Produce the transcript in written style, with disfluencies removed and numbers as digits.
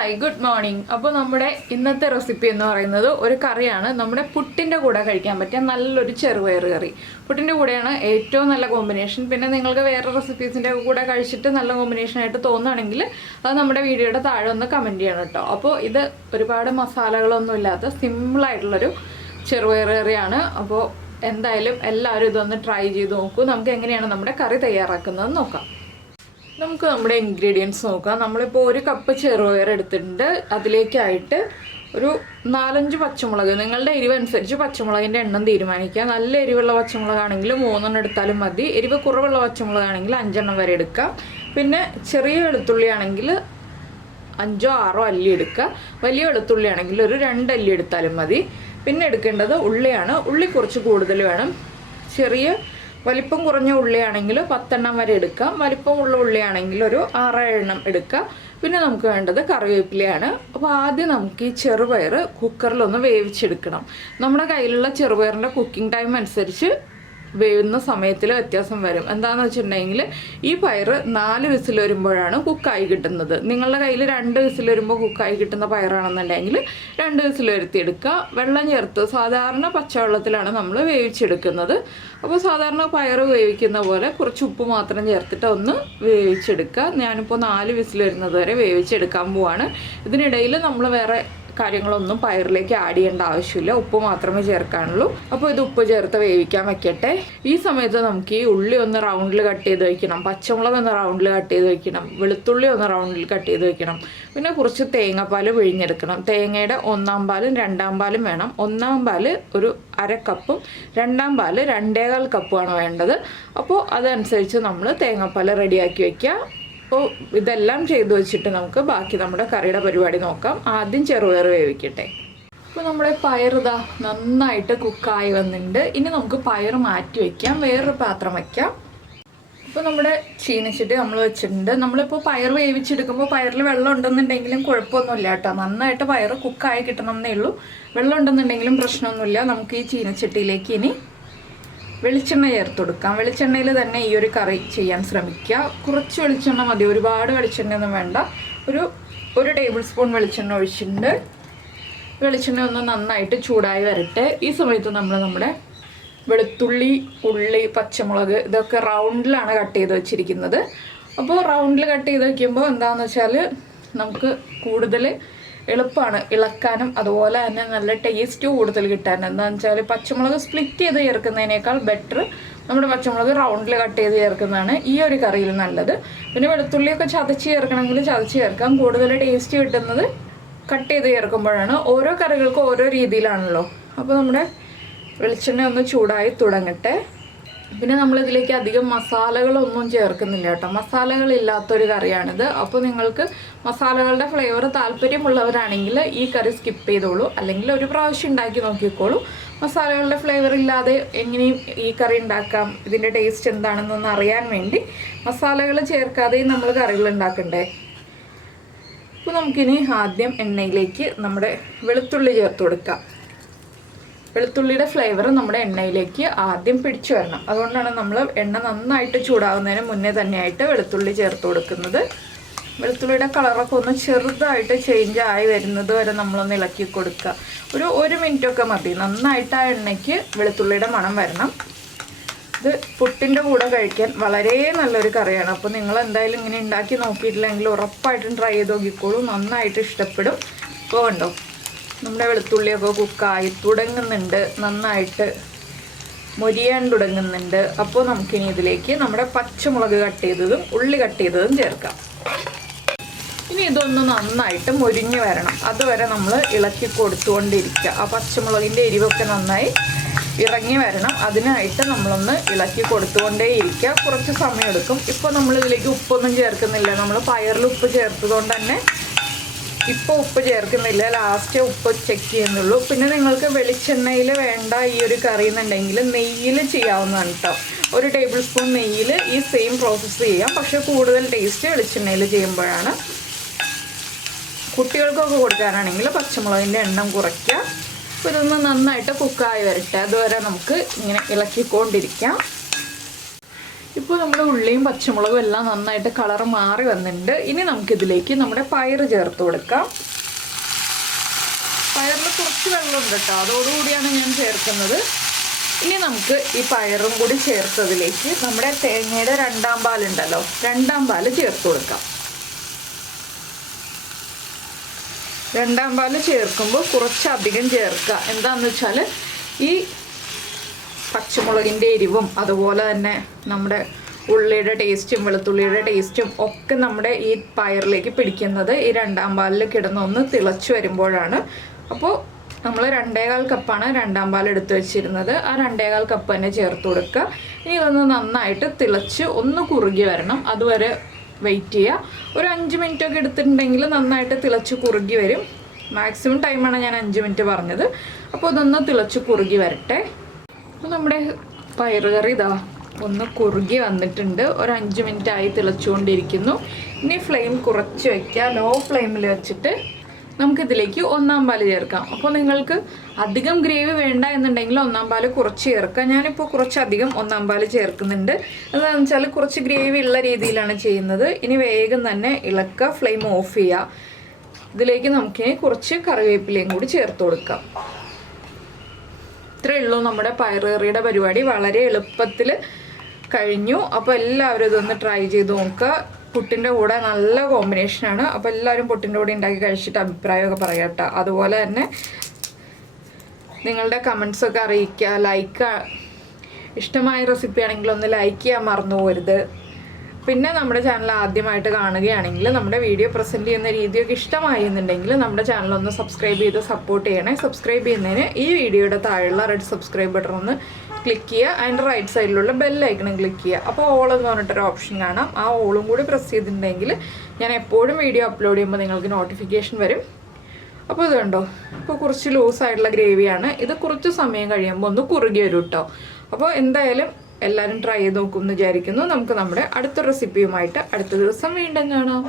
Hi good morning. അപ്പോൾ നമ്മുടെ ഇന്നത്തെ റെസിപ്പി എന്ന് പറയുന്നത് ഒരു കറിയാണ്. നമ്മുടെ പുട്ടിൻ്റെ കൂടെ കഴിക്കാൻ പറ്റിയ നല്ലൊരു ചെറുപയർ കറി. പുട്ടിൻ്റെ കൂടെയാണ് ഏറ്റവും നല്ല കോമ്പിനേഷൻ. പിന്നെ നിങ്ങൾക്ക് വേറെ റെസിപ്പീസിൻ്റെ കൂടെ കഴിച്ചിട്ട് നല്ല കോമ്പിനേഷനായിട്ട് തോന്നുകയാണെങ്കിൽ അത് നമ്മുടെ വീഡിയോയുടെ താഴെ ഒന്ന് കമൻറ്റ് ചെയ്യണം കേട്ടോ. അപ്പോൾ ഇത് ഒരുപാട് മസാലകളൊന്നും ഇല്ലാത്ത സിമ്പിളായിട്ടുള്ളൊരു ചെറുപയർ കറിയാണ്. അപ്പോൾ എന്തായാലും എല്ലാവരും ഇതൊന്ന് ട്രൈ ചെയ്ത് നോക്കൂ. നമുക്ക് എങ്ങനെയാണ് നമ്മുടെ കറി തയ്യാറാക്കുന്നത് നോക്കാം. നമുക്ക് നമ്മുടെ ഇൻഗ്രീഡിയൻസ് നോക്കാം. നമ്മളിപ്പോൾ ഒരു കപ്പ് ചെറുപയർ എടുത്തിട്ടുണ്ട്. അതിലേക്കായിട്ട് ഒരു 4-5 പച്ചമുളക്, നിങ്ങളുടെ എരിവ് അനുസരിച്ച് പച്ചമുളകിൻ്റെ എണ്ണം തീരുമാനിക്കുക. നല്ല എരിവുള്ള പച്ചമുളകാണെങ്കിൽ 3 എടുത്താലും മതി. എരിവ് കുറവുള്ള പച്ചമുളകാണെങ്കിൽ 5 വരെ എടുക്കാം. പിന്നെ ചെറിയ വെളുത്തുള്ളി ആണെങ്കിൽ 5-6 അല്ലി എടുക്കുക. വലിയ വെളുത്തുള്ളി ആണെങ്കിൽ ഒരു 2 അല്ലി എടുത്താലും മതി. പിന്നെ എടുക്കേണ്ടത് ഉള്ളിയാണ്. ഉള്ളി കുറച്ച് കൂടുതൽ വേണം. ചെറിയ വലിപ്പം കുറഞ്ഞ ഉള്ളിയാണെങ്കിൽ 10 വരെ എടുക്കാം. വലിപ്പമുള്ള ഉള്ളിയാണെങ്കിൽ ഒരു 6-7 എടുക്കാം. പിന്നെ നമുക്ക് വേണ്ടത് കറിവേപ്പിലയാണ്. അപ്പോൾ ആദ്യം നമുക്ക് ഈ ചെറുപയർ കുക്കറിലൊന്ന് വേവിച്ചെടുക്കണം. നമ്മുടെ കയ്യിലുള്ള ചെറുപയറിൻ്റെ കുക്കിംഗ് ടൈം അനുസരിച്ച് വേവുന്ന സമയത്തിൽ വ്യത്യാസം വരും. എന്താണെന്ന് വെച്ചിട്ടുണ്ടെങ്കിൽ ഈ പയർ 4 വിസിൽ വരുമ്പോഴാണ് കുക്കായി കിട്ടുന്നത്. നിങ്ങളുടെ കയ്യിൽ 2 വിസിൽ വരുമ്പോൾ കുക്കായി കിട്ടുന്ന പയറാണെന്നുണ്ടെങ്കിൽ 2 വിസിൽ വരുത്തിയെടുക്കുക. വെള്ളം ചേർത്ത് സാധാരണ പച്ചവെള്ളത്തിലാണ് നമ്മൾ വേവിച്ചെടുക്കുന്നത്. അപ്പോൾ സാധാരണ പയർ വേവിക്കുന്ന പോലെ കുറച്ച് ഉപ്പ് മാത്രം ചേർത്തിട്ട് ഒന്ന് വേവിച്ചെടുക്കുക. ഞാനിപ്പോൾ 4 വിസിൽ വരുന്നത് വരെ വേവിച്ചെടുക്കാൻ പോവാണ്. ഇതിനിടയിൽ നമ്മൾ വേറെ കാര്യങ്ങളൊന്നും പയറിലേക്ക് ആഡ് ചെയ്യേണ്ട ആവശ്യമില്ല. ഉപ്പ് മാത്രമേ ചേർക്കാനുള്ളൂ. അപ്പോൾ ഇത് ഉപ്പ് ചേർത്ത് വേവിക്കാൻ വെക്കട്ടെ. ഈ സമയത്ത് നമുക്ക് ഈ ഉള്ളി ഒന്ന് റൗണ്ടിൽ കട്ട് ചെയ്ത് വയ്ക്കണം. പച്ചമുളക് ഒന്ന് റൗണ്ടിൽ കട്ട് ചെയ്ത് വയ്ക്കണം. വെളുത്തുള്ളി ഒന്ന് റൗണ്ടിൽ കട്ട് ചെയ്ത് വയ്ക്കണം. പിന്നെ കുറച്ച് തേങ്ങാപ്പാൽ പിഴിഞ്ഞെടുക്കണം. തേങ്ങയുടെ 1-ാം പാലും 2-ാം പാലും വേണം. 1-ാം പാല് ഒരു 1/2 കപ്പും 2-ാം പാല് 2.25 കപ്പുമാണ് വേണ്ടത്. അപ്പോൾ അതനുസരിച്ച് നമ്മൾ തേങ്ങാപ്പാൽ റെഡിയാക്കി വയ്ക്കുക. അപ്പോൾ ഇതെല്ലാം ചെയ്തു വെച്ചിട്ട് നമുക്ക് ബാക്കി നമ്മുടെ കറിയുടെ പരിപാടി നോക്കാം. ആദ്യം ചെറുപയർ വേവിക്കട്ടെ. അപ്പോൾ നമ്മുടെ പയർ ഇതാ നന്നായിട്ട് കുക്കായി വന്നിട്ടുണ്ട്. ഇനി നമുക്ക് പയർ മാറ്റി വയ്ക്കാം. വേറൊരു പാത്രം വയ്ക്കാം. ഇപ്പോൾ നമ്മുടെ ചീനച്ചട്ടി നമ്മൾ വെച്ചിട്ടുണ്ട്. നമ്മളിപ്പോൾ പയർ വേവിച്ചെടുക്കുമ്പോൾ പയറിൽ വെള്ളം ഉണ്ടെന്നുണ്ടെങ്കിലും കുഴപ്പമൊന്നുമില്ല കേട്ടോ. നന്നായിട്ട് പയർ കുക്കായി കിട്ടണം എന്നേ ഉള്ളൂ. വെള്ളം ഉണ്ടെന്നുണ്ടെങ്കിലും പ്രശ്നമൊന്നുമില്ല. നമുക്ക് ഈ ചീനച്ചട്ടിയിലേക്ക് ഇനി വെളിച്ചെണ്ണ ചേർത്ത് കൊടുക്കാം. വെളിച്ചെണ്ണയിൽ തന്നെ ഈ ഒരു കറി ചെയ്യാൻ ശ്രമിക്കുക. കുറച്ച് വെളിച്ചെണ്ണ മതി, ഒരുപാട് വെളിച്ചെണ്ണയൊന്നും വേണ്ട. ഒരു ടേബിൾ സ്പൂൺ വെളിച്ചെണ്ണ ഒഴിച്ചിട്ടുണ്ട്. വെളിച്ചെണ്ണ ഒന്ന് നന്നായിട്ട് ചൂടായി വരട്ടെ. ഈ സമയത്ത് നമ്മൾ നമ്മുടെ വെളുത്തുള്ളി, ഉള്ളി, പച്ചമുളക് ഇതൊക്കെ റൗണ്ടിലാണ് കട്ട് ചെയ്ത് വെച്ചിരിക്കുന്നത്. അപ്പോൾ റൗണ്ടിൽ കട്ട് ചെയ്ത് വയ്ക്കുമ്പോൾ എന്താണെന്ന് വെച്ചാൽ നമുക്ക് കൂടുതൽ എളുപ്പമാണ് ഇളക്കാനും, അതുപോലെ തന്നെ നല്ല ടേസ്റ്റ് കൂടുതൽ കിട്ടാൻ. എന്താണെന്ന് വെച്ചാൽ പച്ചമുളക് സ്പ്ലിറ്റ് ചെയ്ത് ചേർക്കുന്നതിനേക്കാൾ ബെറ്റർ നമ്മുടെ പച്ചമുളക് റൗണ്ടിൽ കട്ട് ചെയ്ത് ചേർക്കുന്നതാണ് ഈ ഒരു കറിയിൽ നല്ലത്. പിന്നെ വെളുത്തുള്ളിയൊക്കെ ചതച്ച് ചേർക്കണമെങ്കിൽ ചതച്ച് ചേർക്കാം. കൂടുതൽ ടേസ്റ്റ് കിട്ടുന്നത് കട്ട് ചെയ്ത് ചേർക്കുമ്പോഴാണ്. ഓരോ കറികൾക്കും ഓരോ രീതിയിലാണല്ലോ. അപ്പോൾ നമ്മുടെ വെളിച്ചെണ്ണ ഒന്ന് ചൂടായി തുടങ്ങട്ടെ. പിന്നെ നമ്മളിതിലേക്ക് അധികം മസാലകളൊന്നും ചേർക്കുന്നില്ല കേട്ടോ. മസാലകളില്ലാത്തൊരു കറിയാണിത്. അപ്പോൾ നിങ്ങൾക്ക് മസാലകളുടെ ഫ്ലേവർ താല്പര്യമുള്ളവരാണെങ്കിൽ ഈ കറി സ്കിപ്പ് ചെയ്തോളൂ. അല്ലെങ്കിൽ ഒരു പ്രാവശ്യം ഉണ്ടാക്കി നോക്കിക്കോളൂ. മസാലകളുടെ ഫ്ലേവർ ഇല്ലാതെ എങ്ങനെയും ഈ കറി ഉണ്ടാക്കാം, ഇതിൻ്റെ ടേസ്റ്റ് എന്താണെന്നൊന്ന് അറിയാൻ വേണ്ടി മസാലകൾ ചേർക്കാതെയും നമ്മൾ കറികൾ ഉണ്ടാക്കണ്ടേ. അപ്പോൾ നമുക്കിനി ആദ്യം എണ്ണയിലേക്ക് നമ്മുടെ വെളുത്തുള്ളി ചേർത്ത് കൊടുക്കാം. വെളുത്തുള്ളിയുടെ ഫ്ലേവർ നമ്മുടെ എണ്ണയിലേക്ക് ആദ്യം പിടിച്ചു വരണം. അതുകൊണ്ടാണ് നമ്മൾ എണ്ണ നന്നായിട്ട് ചൂടാകുന്നതിന് മുന്നേ തന്നെയായിട്ട് വെളുത്തുള്ളി ചേർത്ത് കൊടുക്കുന്നത്. വെളുത്തുള്ളിയുടെ കളറൊക്കെ ഒന്ന് ചെറുതായിട്ട് ചേഞ്ച് ആയി വരുന്നത് വരെ നമ്മളൊന്ന് ഇളക്കി കൊടുക്കുക. ഒരു 1 മിനിറ്റൊക്കെ മതി. നന്നായിട്ട് ആ എണ്ണയ്ക്ക് വെളുത്തുള്ളിയുടെ മണം വരണം. ഇത് പുട്ടിൻ്റെ കൂടെ കഴിക്കാൻ വളരെ നല്ലൊരു കറിയാണ്. അപ്പോൾ നിങ്ങൾ എന്തായാലും ഇങ്ങനെ ഉണ്ടാക്കി നോക്കിയിട്ടില്ലെങ്കിൽ ഉറപ്പായിട്ടും ട്രൈ ചെയ്ത് നോക്കിക്കോളൂ. നന്നായിട്ട് ഇഷ്ടപ്പെടും. ഇപ്പോൾ കണ്ടോ നമ്മുടെ വെളുത്തുള്ളിയൊക്കെ കുക്കായി തുടങ്ങുന്നുണ്ട്, നന്നായിട്ട് മൊരിയാൻ തുടങ്ങുന്നുണ്ട്. അപ്പോൾ നമുക്കിനി ഇതിലേക്ക് നമ്മുടെ പച്ചമുളക് കട്ട് ചെയ്തതും ഉള്ളി കട്ട് ചെയ്തതും ചേർക്കാം. ഇനി ഇതൊന്ന് നന്നായിട്ട് മൊരിഞ്ഞ് വരണം. അതുവരെ നമ്മൾ ഇളക്കി കൊടുത്തുകൊണ്ടിരിക്കുക. ആ പച്ചമുളകിൻ്റെ എരിവൊക്കെ നന്നായി ഇറങ്ങി വരണം. അതിനായിട്ട് നമ്മളൊന്ന് ഇളക്കി കൊടുത്തുകൊണ്ടേയിരിക്കുക. കുറച്ച് സമയമെടുക്കും. ഇപ്പോൾ നമ്മളിതിലേക്ക് ഉപ്പൊന്നും ചേർക്കുന്നില്ല. നമ്മൾ പയറിൽ ഉപ്പ് ചേർത്തതുകൊണ്ട് തന്നെ ഇപ്പോൾ ഉപ്പ് ചേർക്കുന്നില്ല. ലാസ്റ്റ് ഉപ്പ് ചെക്ക് ചെയ്യുന്നുള്ളൂ. പിന്നെ നിങ്ങൾക്ക് വെളിച്ചെണ്ണയിൽ വേണ്ട ഈ ഒരു കറി എന്നുണ്ടെങ്കിൽ നെയ്യിൽ ചെയ്യാവുന്നതാണ് കേട്ടോ. 1 ടേബിൾ സ്പൂൺ നെയ്യിൽ ഈ സെയിം പ്രോസസ്സ് ചെയ്യാം. പക്ഷേ കൂടുതൽ ടേസ്റ്റ് വെളിച്ചെണ്ണയിൽ ചെയ്യുമ്പോഴാണ്. കുട്ടികൾക്കൊക്കെ കൊടുക്കാനാണെങ്കിൽ പച്ചമുളകിൻ്റെ എണ്ണം കുറയ്ക്കുക. അപ്പോൾ ഇതൊന്ന് നന്നായിട്ട് കുക്കായി വരട്ടെ. അതുവരെ നമുക്ക് ഇങ്ങനെ ഇളക്കിക്കൊണ്ടിരിക്കാം. ഇപ്പോൾ നമ്മുടെ ഉള്ളിയും പച്ചമുളകും എല്ലാം നന്നായിട്ട് കളർ മാറി വന്നിട്ടുണ്ട്. ഇനി നമുക്കിതിലേക്ക് നമ്മുടെ പയർ ചേർത്ത് കൊടുക്കാം. പയറിൽ കുറച്ച് വെള്ളമുണ്ട് കേട്ടോ, അതോടുകൂടിയാണ് ഞാൻ ചേർക്കുന്നത്. ഇനി നമുക്ക് ഈ പയറും കൂടി ചേർത്തതിലേക്ക് നമ്മുടെ തേങ്ങയുടെ രണ്ടാം പാലുണ്ടല്ലോ, രണ്ടാം പാല് ചേർത്ത് കൊടുക്കാം. രണ്ടാം പാല് ചേർക്കുമ്പോൾ കുറച്ചധികം ചേർക്കുക. എന്താണെന്ന് വെച്ചാൽ ഈ പച്ചമുളകിൻ്റെ എരിവും അതുപോലെ തന്നെ നമ്മുടെ ഉള്ളിയുടെ ടേസ്റ്റും വെളുത്തുള്ളിയുടെ ടേസ്റ്റും ഒക്കെ നമ്മുടെ ഈ പയറിലേക്ക് പിടിക്കുന്നത് ഈ രണ്ടാം പാലിൽ കിടന്നൊന്ന് തിളച്ച് വരുമ്പോഴാണ്. അപ്പോൾ നമ്മൾ 2.25 കപ്പാണ് രണ്ടാം പാൽ എടുത്ത് വെച്ചിരുന്നത്. ആ 2.25 കപ്പ് തന്നെ ചേർത്ത് കൊടുക്കുക. ഇനി ഇതൊന്ന് നന്നായിട്ട് തിളച്ച് ഒന്ന് കുറുകി വരണം, അതുവരെ വെയിറ്റ് ചെയ്യുക. ഒരു 5 മിനിറ്റ് ഒക്കെ എടുത്തിട്ടുണ്ടെങ്കിൽ നന്നായിട്ട് തിളച്ച് കുറുകി വരും. മാക്സിമം ടൈമാണ് ഞാൻ 5 മിനിറ്റ് പറഞ്ഞത്. അപ്പോൾ ഇതൊന്ന് തിളച്ച് കുറുകി വരട്ടെ. അപ്പോൾ നമ്മുടെ പയർ കറി ഇതാ ഒന്ന് കുറുകി വന്നിട്ടുണ്ട്. ഒരു 5 മിനിറ്റ് ആയി തിളച്ചുകൊണ്ടിരിക്കുന്നു. ഇനി ഫ്ലെയിം കുറച്ച് വയ്ക്കുക, ലോ ഫ്ലെയിമിൽ വെച്ചിട്ട് നമുക്കിതിലേക്ക് ഒന്നാം പാല് ചേർക്കാം. അപ്പോൾ നിങ്ങൾക്ക് അധികം ഗ്രേവി വേണ്ട എന്നുണ്ടെങ്കിൽ ഒന്നാം പാല് കുറച്ച് ചേർക്കാം. ഞാനിപ്പോൾ കുറച്ചധികം ഒന്നാം പാല് ചേർക്കുന്നുണ്ട്. എന്താണെന്ന് വെച്ചാൽ കുറച്ച് ഗ്രേവി ഉള്ള രീതിയിലാണ് ചെയ്യുന്നത്. ഇനി വേഗം തന്നെ ഇളക്കുക, ഫ്ലെയിം ഓഫ് ചെയ്യുക. ഇതിലേക്ക് നമുക്കിനി കുറച്ച് കറിവേപ്പിലയും കൂടി ചേർത്ത് കൊടുക്കാം. ഇത്രയേ ഉള്ളൂ നമ്മുടെ പയർ കറിയുടെ പരിപാടി. വളരെ എളുപ്പത്തിൽ കഴിഞ്ഞു. അപ്പോൾ എല്ലാവരും ഇതൊന്ന് ട്രൈ ചെയ്ത് നോക്കുക. പുട്ടിൻ്റെ കൂടെ നല്ല കോമ്പിനേഷനാണ്. അപ്പോൾ എല്ലാവരും പുട്ടിൻ്റെ കൂടെ ഉണ്ടാക്കി കഴിച്ചിട്ട് അഭിപ്രായമൊക്കെ പറയാം കേട്ടോ. അതുപോലെ തന്നെ നിങ്ങളുടെ കമൻസൊക്കെ അറിയിക്കുക. ലൈക്ക്, ഇഷ്ടമായ റെസിപ്പി ആണെങ്കിൽ ഒന്ന് ലൈക്ക് ചെയ്യാൻ മറന്നു പോകരുത്. പിന്നെ നമ്മുടെ ചാനൽ ആദ്യമായിട്ട് കാണുകയാണെങ്കിൽ നമ്മുടെ വീഡിയോ പ്രസൻറ്റ് ചെയ്യുന്ന രീതിയൊക്കെ ഇഷ്ടമായി എന്നുണ്ടെങ്കിൽ നമ്മുടെ ചാനൽ ഒന്ന് സബ്സ്ക്രൈബ് ചെയ്ത് സപ്പോർട്ട് ചെയ്യണേ. സബ്സ്ക്രൈബ് ചെയ്യുന്നതിന് ഈ വീഡിയോയുടെ താഴെയുള്ള റെഡ് സബ്സ്ക്രൈബ് ബട്ടൺ ഒന്ന് ക്ലിക്ക് ചെയ്യുക. അതിൻ്റെ റൈറ്റ് സൈഡിലുള്ള ബെല്ലൈക്കണും ക്ലിക്ക് ചെയ്യുക. അപ്പോൾ ഓൾ എന്ന് പറഞ്ഞിട്ടൊരു ഓപ്ഷൻ കാണാം. ആ ഓളും കൂടി പ്രസ് ചെയ്തിട്ടുണ്ടെങ്കിൽ ഞാൻ എപ്പോഴും വീഡിയോ അപ്ലോഡ് ചെയ്യുമ്പോൾ നിങ്ങൾക്ക് നോട്ടിഫിക്കേഷൻ വരും. അപ്പോൾ ഇത് കണ്ടോ, ഇപ്പോൾ കുറച്ച് ലൂസായിട്ടുള്ള ഗ്രേവിയാണ്. ഇത് കുറച്ച് സമയം കഴിയുമ്പോൾ ഒന്ന് കുറുകി വരും കേട്ടോ. അപ്പോൾ എന്തായാലും എല്ലാവരും ട്രൈ ചെയ്ത് നോക്കുമെന്ന് വിചാരിക്കുന്നു. നമുക്ക് നമ്മുടെ അടുത്ത റെസിപ്പിയുമായിട്ട് അടുത്ത ദിവസം വീണ്ടും കാണാം.